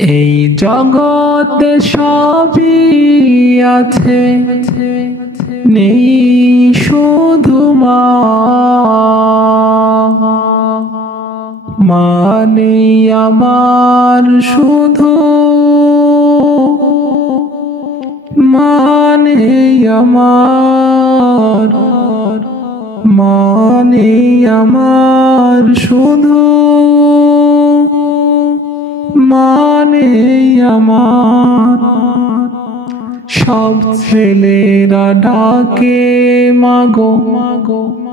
এই জগতে সবই আছে, নেই শুধু মা। মানে আমার শুধু, মানে আমার, মানে আমার শুধু, মানে আমার। সব ছেলেরা ডাকে মাগো,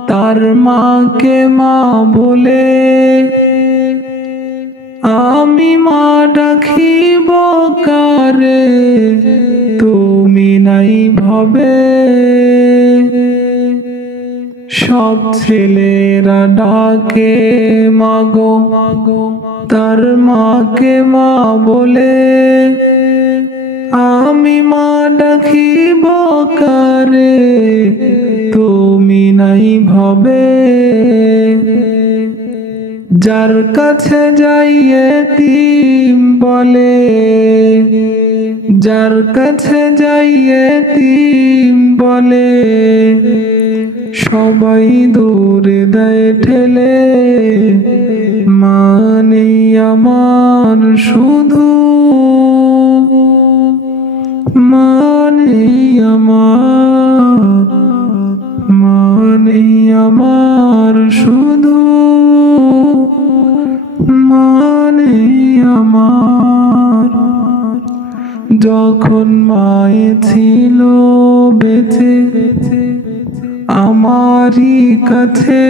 তার মাকে মা বলে। আমি মা ডাকিব কারে, তুমি নাই ভবে। সব ছেলেরা ডাকে মাগো, তার মাকে মা বলে। আমি মা ডাকিব কারে, তুমি নাই ভবে। যার কাছে যাই এতিম বলে, যার কাছে যাই এতিম বলে, সবাই দূরে দেয় ঠেলে। মানে আমার শুধু, মানে আমার, মানে আমার শুধু, মানে আমার। যখন মায়ে ছিল বেঁচে আমারই কাছে,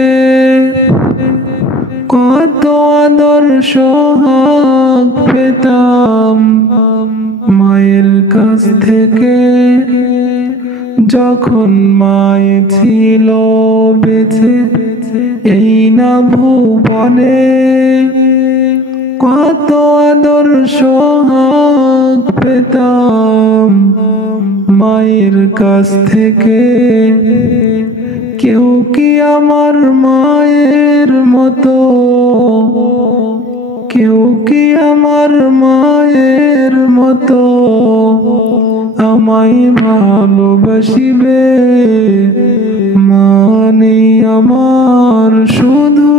কত আদর সোহাগ পেতাম মায়ের কাছ থেকে। যখন মায়ে ছিল বেঁচে এই না ভুবনে, কত আদর সোহাগ পেতাম মায়ের কাছ থেকে। কেউ কি আমার মায়ের মতো, কেউ কি আমার মায়ের মতো আমায় ভালোবাসিবে? মানে আমার শুধু।